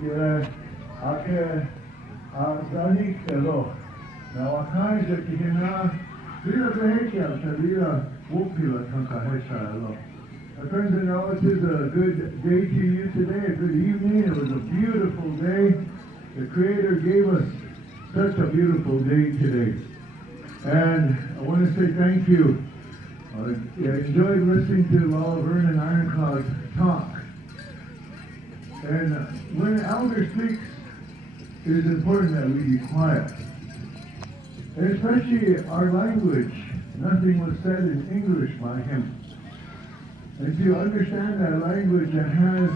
Quiere a que a Dani Kelo, now a kind of Kihina, Vila Vehekia, Tavila, Wopila, Tankahesha. My friends and relatives, a good day to you today, a good evening. It was a beautiful day. The Creator gave us such a beautiful day today. And I want to say thank you. I enjoyed listening to Oliver and Ironclad talk. And when an elder speaks, it is important that we be quiet. And especially our language. Nothing was said in English by him. And if you understand that language and has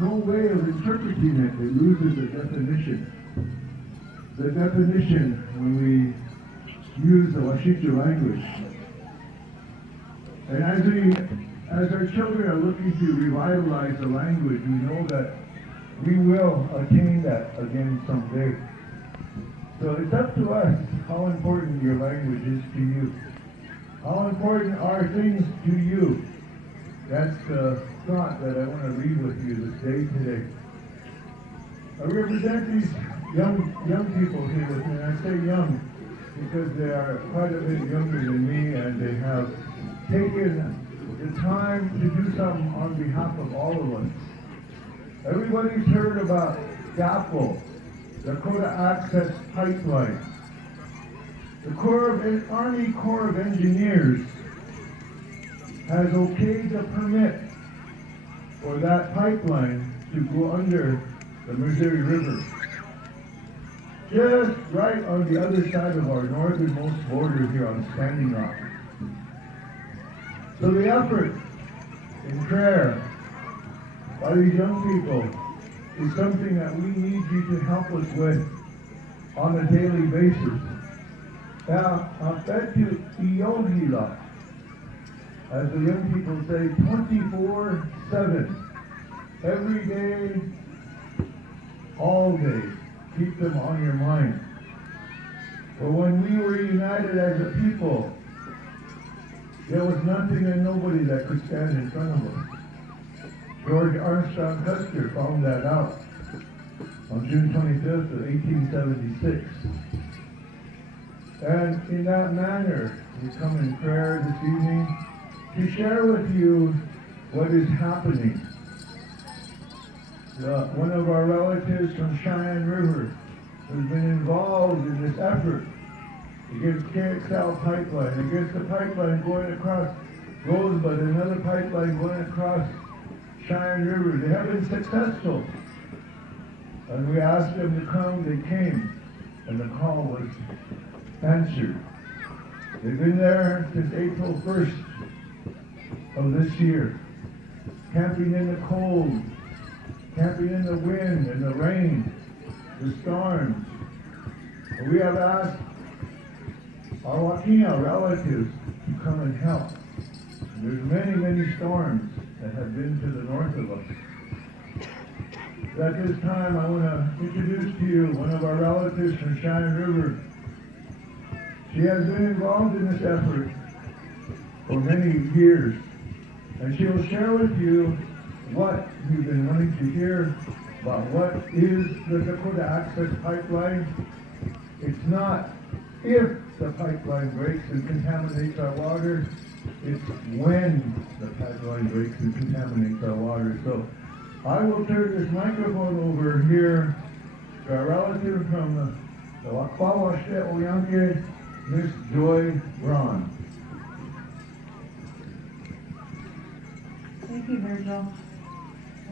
no way of interpreting it, it loses the definition. The definition when we use the wacipi language. And as our children are looking to revitalize the language, we know that we will attain that again someday. So it's up to us how important your language is to you. How important are things to you? That's the thought that I want to leave with you this day today. I represent these young people here with me, and I say young because they are quite a bit younger than me, and they have taken the time to do something on behalf of all of us. Everybody's heard about DAPO, Dakota Access Pipeline. The Army Corps of Engineers has okayed the permit for that pipeline to go under the Missouri River. Just right on the other side of our northernmost border here on Standing Rock. So the effort in prayer by these young people is something that we need you to help us with on a daily basis. Now, Fetu Iyogila, as the young people say, 24/7, every day, all day, keep them on your mind. For when we were united as a people, there was nothing and nobody that could stand in front of us. George Armstrong Custer found that out on June 25th of 1876. And in that manner, we come in prayer this evening to share with you what is happening. One of our relatives from Cheyenne River has been involved in this effort against KXL pipeline, against the pipeline going across Rosebud, another pipeline going across Cheyenne River. They have been successful. And we asked them to come, they came, and the call was answered. They've been there since April 1st of this year, camping in the cold, camping in the wind and the rain, the storms. And we have asked our Wakina relatives to come and help. And there's many, many storms that have been to the north of us. At this time, I want to introduce to you one of our relatives from Cheyenne River. She has been involved in this effort for many years, and she will share with you what you've been wanting to hear about what is the Dakota Access Pipeline. It's not if the pipeline breaks and contaminates our water, it's when the pipeline breaks and contaminates our water. So I will turn this microphone over here to our relative from the Wakpawashe Oyanke, Miss Joy Braun. Thank you, Virgil.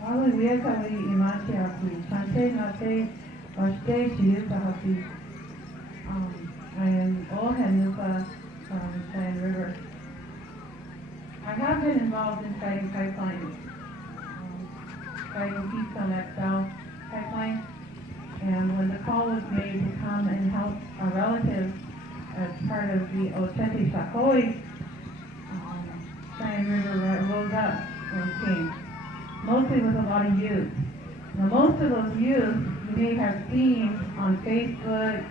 Wale wieka wi imati hapi, chante nate, washte chiyuka hapi. I am Ohenuka from Cheyenne River. I have been involved in fighting pipelines, fighting Keystone XL pipeline, and when the call was made to come and help our relatives as part of the Ochete Shakoi, Cheyenne River rose up and came, mostly with a lot of youth. Now most of those youth you may have seen on Facebook,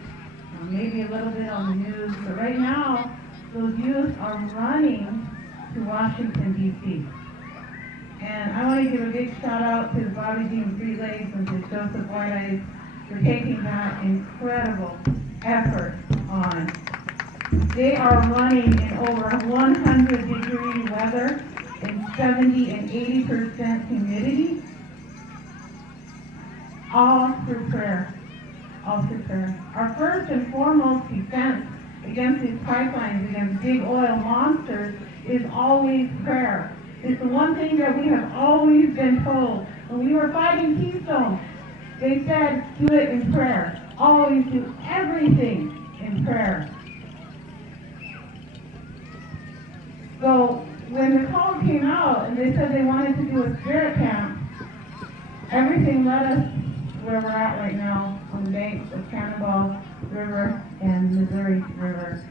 maybe a little bit on the news, but right now those youth are running to Washington, D.C. And I want to give a big shout out to the Bobby Jean Three Legs and to Joseph White Eyes for taking that incredible effort on. They are running in over 100-degree weather in 70 and 80% humidity, all through prayer. All through prayer. Our first and foremost defense against these pipelines, against big oil monsters, is always prayer. It's the one thing that we have always been told. When we were fighting Keystone, they said, do it in prayer. Always do everything in prayer. So when the call came out and they said they wanted to do a spirit camp, everything led us where we're at right now on the banks of Cannonball River and Missouri River.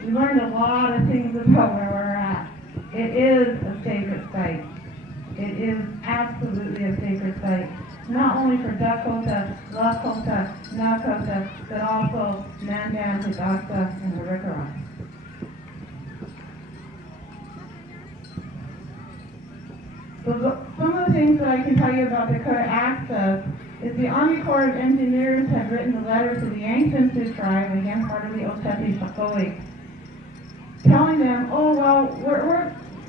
We learned a lot of things about where we're at. It is a sacred site. It is absolutely a sacred site. Not only for Dakota, Lakota, Nakota, but also Mandan, Hidatsa, and Arikara. So some of the things that I can tell you about Dakota Access is the Army Corps of Engineers had written a letter to the Yankton tribe, again part of the Otepi Shakowik, telling them, oh, well,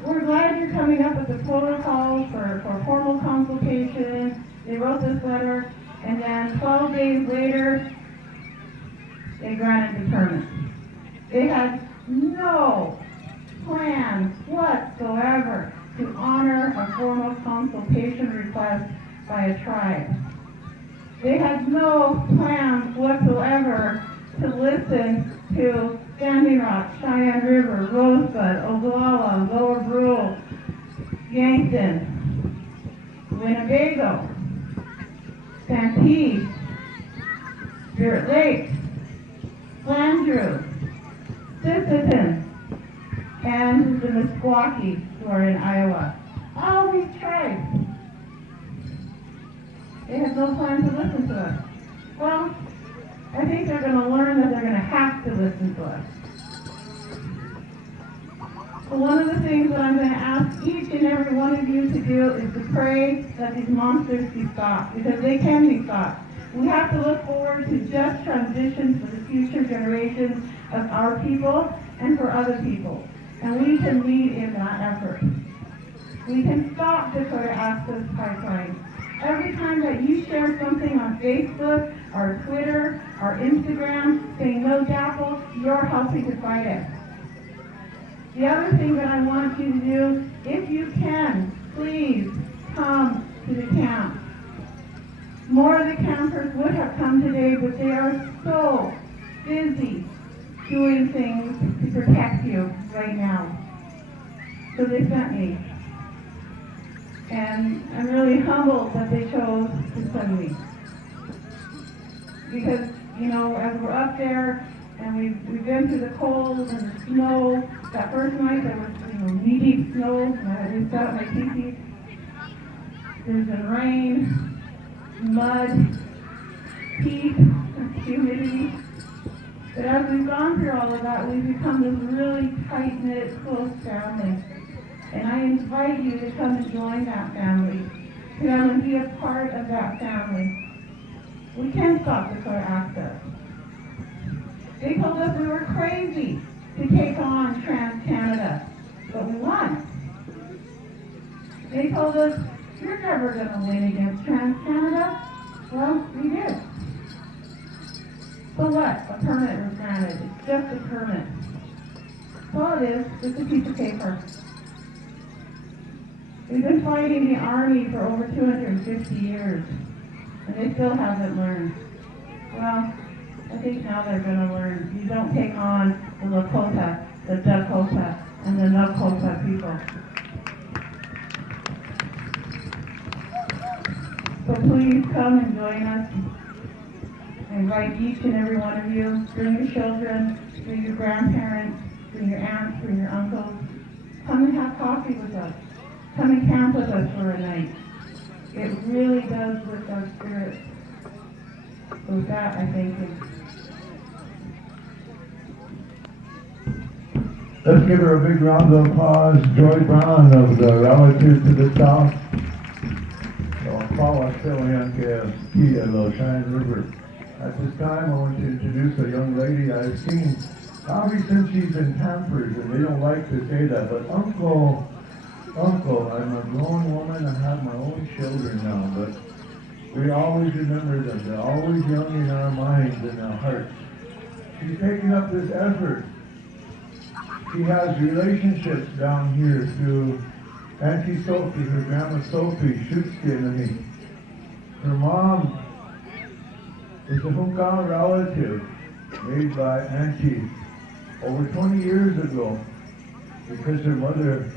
we're glad you're coming up with the protocols for formal consultation. They wrote this letter, and then 12 days later, they granted the permit. They had no plan whatsoever to honor a formal consultation request by a tribe. They had no plans whatsoever to listen to Standing Rock, Cheyenne River, Rosebud, Oglala, Lower Brule, Yankton, Winnebago, Stampede, Spirit Lake, Flandreau, Sisseton, and the Meskwaki, who are in Iowa. All these tribes, they have no plan to listen to us. Well, I think they're going to learn that they're going to have to listen to us. So one of the things that I'm going to ask each and every one of you to do is to pray that these monsters be stopped, because they can be stopped. We have to look forward to just transitions for the future generations of our people and for other people. And we can lead in that effort. We can stop Dakota Access Pipeline. Every time that you share something on Facebook or Twitter or Instagram saying no DAPL, you're helping to fight it. The other thing that I want you to do, if you can, please come to the camp. More of the campers would have come today, but they are so busy doing things to protect you right now. So they sent me. And I'm really humbled that they chose to send me. Because, you know, as we're up there and we've been through the cold and the snow, that first night there was, knee-deep snow, and I had set up my teepee. There's been rain, mud, heat, humidity. But as we've gone through all of that, we've become this really tight-knit, close family. And I invite you to come and join that family, to come and be a part of that family. We can stop Dakota Access. They told us we were crazy to take on Trans-Canada, but we won. They told us, you're never going to win against Trans-Canada. Well, we did. So what? A permit was granted. It's just a permit. That's all it is. It's a piece of paper. We've been fighting the Army for over 250 years, and they still haven't learned. Well, I think now they're going to learn. You don't take on the Lakota, the Dakota, and the Nakota people. So please come and join us. I invite each and every one of you. Bring your children, bring your grandparents, bring your aunts, bring your uncles. Come and have coffee with us. Come and camp with us for a night. It really does lift our spirits. So with that, I thank you. Let's give her a big round of applause. Joy Brown of the Relatives to the South. Paula Stelianke of the Cheyenne River. At this time, I want to introduce a young lady I've seen probably since she's been pampered, and they don't like to say that, but Uncle, I'm a grown woman, I have my own children now, but we always remember them. They're always young in our minds and our hearts. She's taking up this effort. She has relationships down here through Auntie Sophie, her grandma Sophie, Schutzke. Her mom is a hometown relative made by Auntie over 20 years ago because her mother,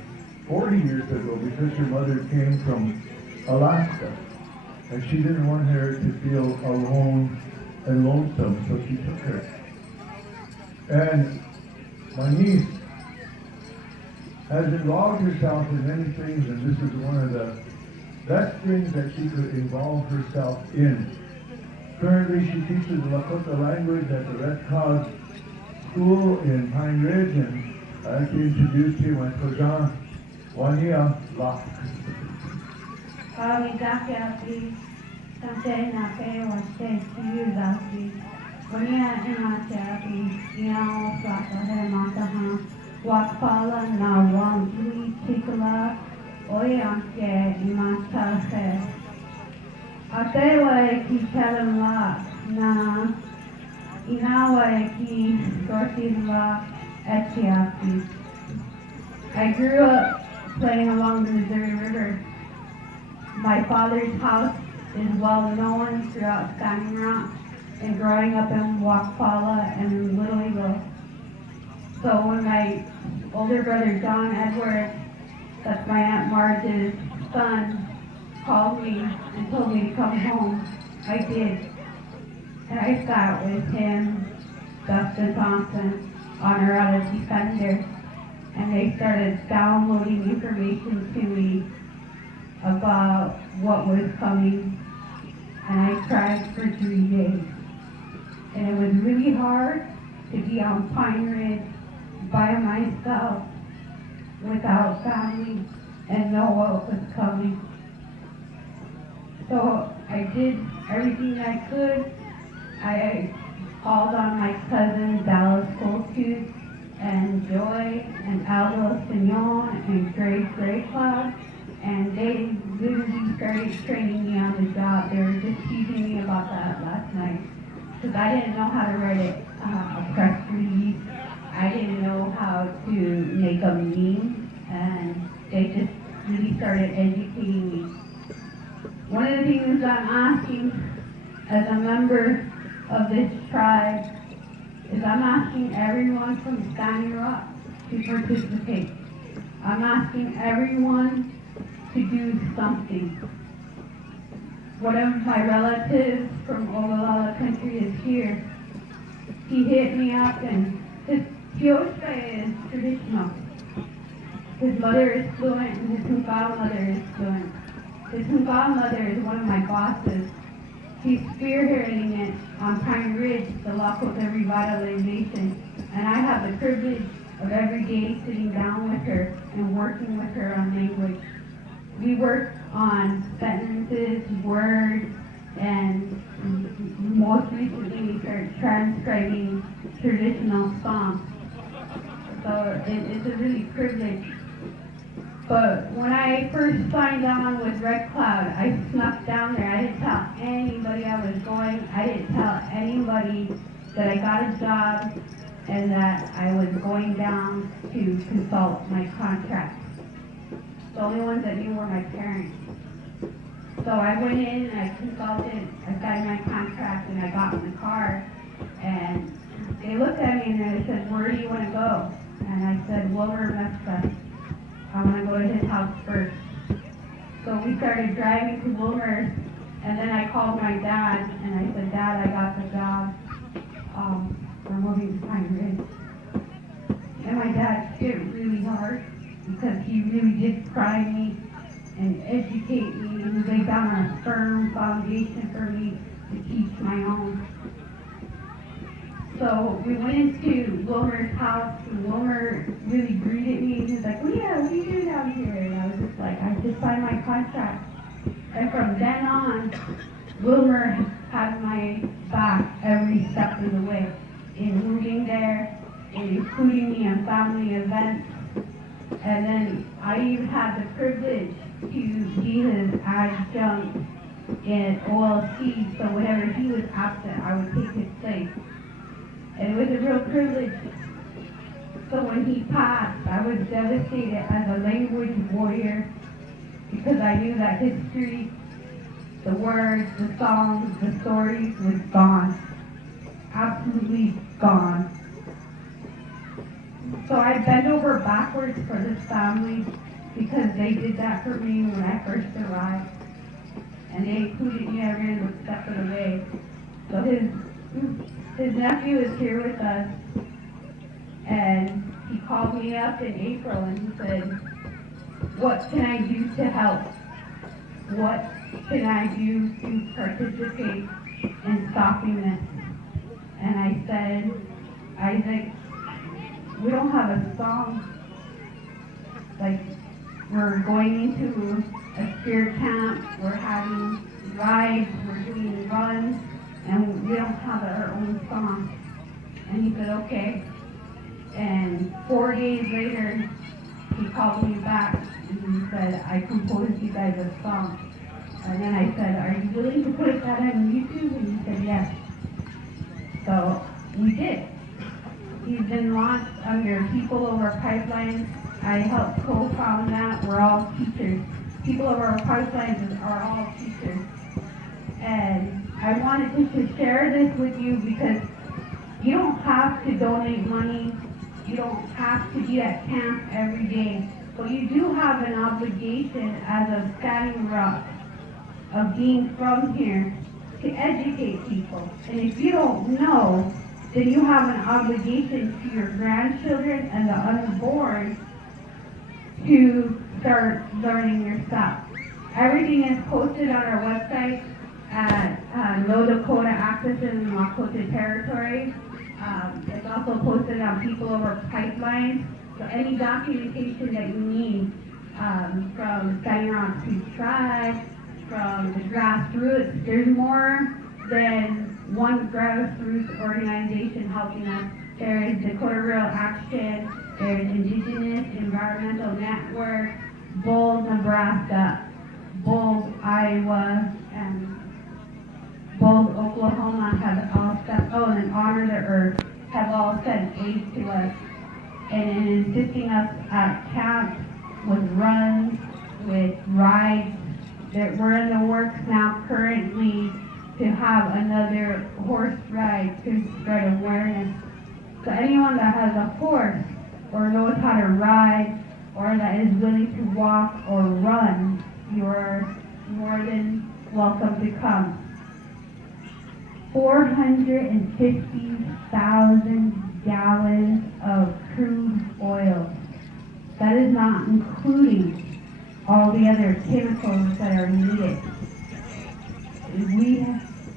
40 years ago, because her mother came from Alaska and she didn't want her to feel alone and lonesome, so she took her. And my niece has involved herself in many things, and this is one of the best things that she could involve herself in. Currently, she teaches the Dakota language at the Red Cloud School in Pine Ridge, and I'd like to introduce you my cousin, Wania Locke. Wakpala na wangui tikala oyanke imatalhe. Atewa ki telamla na inawa ki dortila etiapi. I grew up playing along the Missouri River. My father's house is well known throughout Standing Rock, and growing up in Wakpala and in Little Eagle. So when my older brother John Edwards, that's my Aunt Marge's son, called me and told me to come home, I did. And I sat with him, Dustin Thompson, Honorata Defender, and they started downloading information to me about what was coming. And I cried for 3 days. And it was really hard to be on Pine Ridge by myself, without family, and know what was coming. So I did everything I could. I called on my cousins Dallas Goldtooth and Joy and Aldo Signon and Gray Cloud, and they literally started training me on the job. They were just teasing me about that last night, because I didn't know how to write a press release. I didn't know how to make a meme, and they just really started educating me. One of the things I'm asking as a member of this tribe is I'm asking everyone from Standing Rock to participate. I'm asking everyone to do something. One of my relatives from Ogallala country is here. He hit me up, and his Piosha is traditional. His mother is fluent and his Hunka mother is fluent. His Hunka mother is one of my bosses. He's spearheading it on Pine Ridge, the Lakota revitalization, and I have the privilege of every day sitting down with her and working with her on language. We work on sentences, words, and most recently we started transcribing traditional songs. So it's a really privilege. But when I first signed on with Red Cloud, I snuck down there. I didn't tell anybody I was going. I didn't tell anybody that I got a job and that I was going down to consult my contract. The only ones that knew were my parents. So I went in and I consulted, I signed my contract, and I got in the car, and they looked at me and they said, "Where do you want to go?" And I said, "Wilmer Mesca. I want to go to his house first." So we started driving to Wilmer, and then I called my dad and I said, "Dad, I got the job. We're moving to Pine Ridge." And my dad hit really hard because he really did pry me and educate me and lay down a firm foundation for me to teach my own. So we went into Wilmer's house, and Wilmer really greeted me, and he was like, "Oh yeah, what are you doing down here?" And I was just like, "I just signed my contract." And from then on, Wilmer had my back every step of the way, in moving there, in including me in family events. And then I even had the privilege to be his adjunct in OLC, so whenever he was absent, I would take his place. And it was a real privilege. So when he passed, I was devastated as a language warrior because I knew that history, the words, the songs, the stories was gone. Absolutely gone. So I bent over backwards for this family because they did that for me when I first arrived. And they included me every step of the way. So his nephew is here with us, and he called me up in April and he said, "What can I do to help? What can I do to participate in stopping this?" And I said, "Isaac, we don't have a song. Like, we're going into a spirit camp, we're having rides, we're doing runs, and we don't have our own song." And he said, "Okay." And 4 days later, he called me back and he said, "I composed you guys a song." And then I said, "Are you willing to put that on YouTube?" And he said, "Yes." So we did. He's been launched under People Over Pipelines. I helped co-found that. We're all teachers. People Over Pipelines are all teachers. And I wanted to share this with you because you don't have to donate money. You don't have to be at camp every day. But you do have an obligation as a Standing Rock of being from here to educate people. And if you don't know, then you have an obligation to your grandchildren and the unborn to start learning yourself. Everything is posted on our website at No Dakota Activism in Lakota Territory. It's also posted on People Over Pipelines. So any documentation that you need from Standing Rock Sioux Tribe, from the grassroots, there's more than one grassroots organization helping us. There is Dakota Real Action, there's Indigenous Environmental Network, Bold, Nebraska, Bold, Iowa, and Bold, Oklahoma have all sent, and Honor the Earth have all sent aid to us and in assisting us at camp with runs, with rides. We're in the works now currently to have another horse ride to spread awareness. So anyone that has a horse or knows how to ride or that is willing to walk or run, you're more than welcome to come. 450,000 gallons of crude oil. That is not including all the other chemicals that are needed.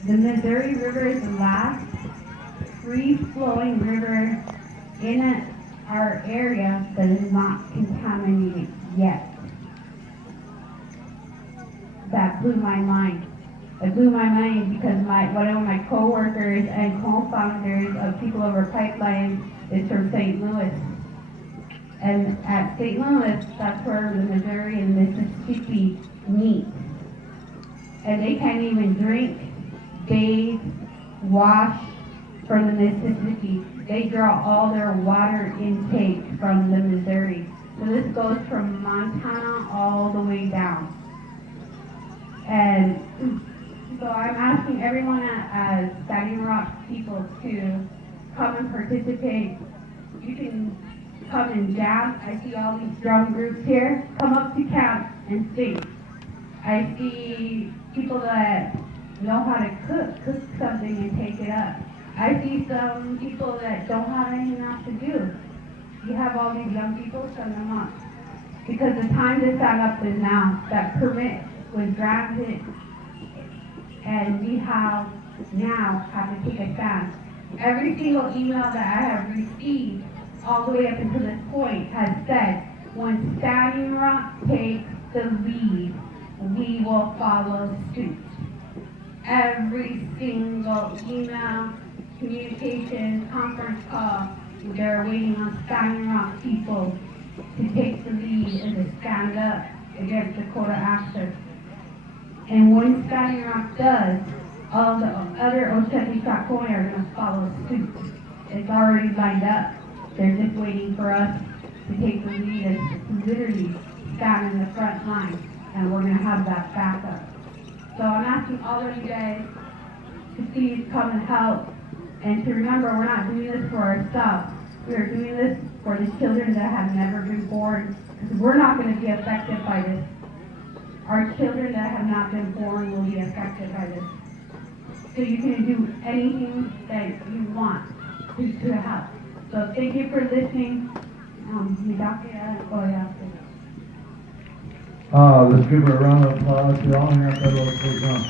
The Missouri River is the last free-flowing river in our area that is not contaminated yet. That blew my mind. It blew my mind because one of my co-workers and co-founders of People Over Pipelines is from St. Louis. And at St. Louis, that's where the Missouri and Mississippi meet. And they can't even drink, bathe, wash from the Mississippi. They draw all their water intake from the Missouri. So this goes from Montana all the way down. And so I'm asking everyone as Standing Rock people to come and participate. You can come and jam. I see all these drum groups here. Come up to camp and sing. I see people that know how to cook something and take it up. I see some people that don't have anything else to do. You have all these young people, send them up. Because the time to stand up is now. That permit was granted, and we now have to take a stand. Every single email that I have received all the way up until this point has said, when Standing Rock takes the lead, we will follow suit. Every single email, communication, conference call, they're waiting on Standing Rock people to take the lead and to stand up against Dakota access. And when Standing Rock does, all the other Osheti-Sakoi are going to follow suit. It's already lined up. They're just waiting for us to take the lead and to literally stand in the front line, and we're going to have that backup. So I'm asking all of you guys to please come and help, and to remember we're not doing this for ourselves. We are doing this for the children that have never been born, because we're not going to be affected by this. Our children that have not been born will be affected by this. So you can do anything that you want to help. So thank you for listening. Let's give her a round of applause to all the fellow programs.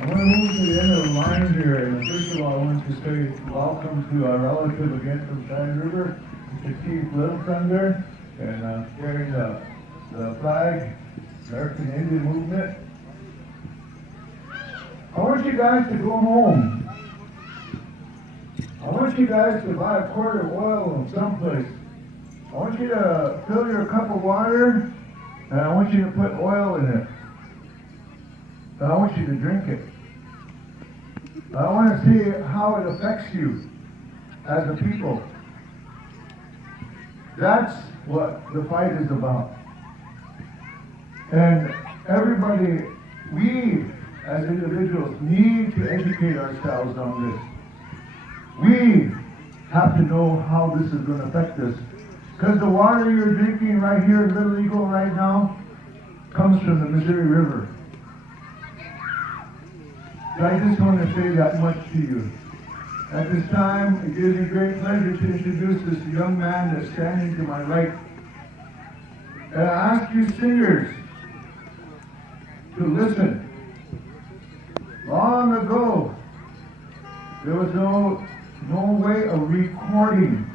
I want to move to the end of the line here, and first of all, I want to say welcome to our relative again from Cheyenne River, Mr. Chief Little Thunder, and carrying the flag, American Indian Movement. I want you guys to go home. I want you guys to buy a quart of oil in someplace. I want you to fill your cup of water, and I want you to put oil in it. And I want you to drink it. I want to see how it affects you as a people. That's what the fight is about. And everybody, we as individuals need to educate ourselves on this. We have to know how this is going to affect us. Because the water you're drinking right here in Little Eagle right now comes from the Missouri River. So I just want to say that much to you. At this time, it gives me great pleasure to introduce this young man that's standing to my right. And I ask you singers to listen. Long ago, there was no way of recording.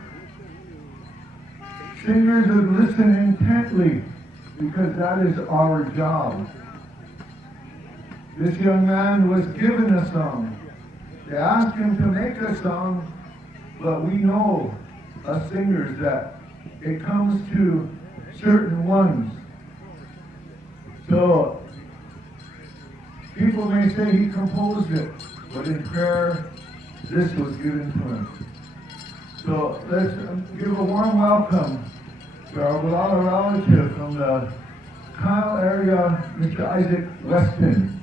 Singers would listen intently because that is our job. This young man was given a song. They asked him to make a song, but we know as singers that it comes to certain ones. So people may say he composed it, but in prayer, this was given to him. So let's give a warm welcome to our beloved relative from the Kyle area, Mr. Isaac Weston.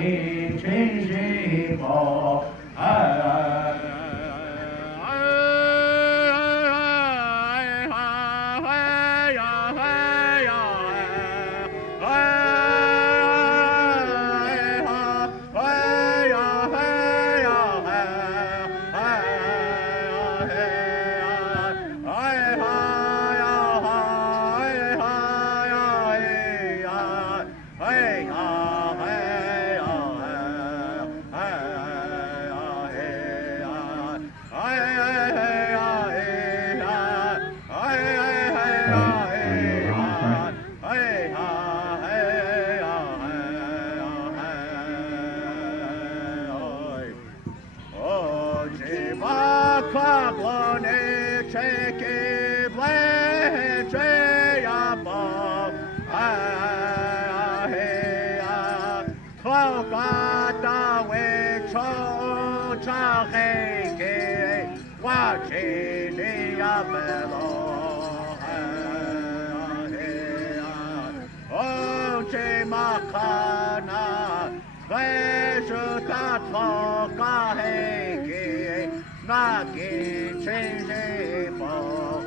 给真谁报？那给真谁报？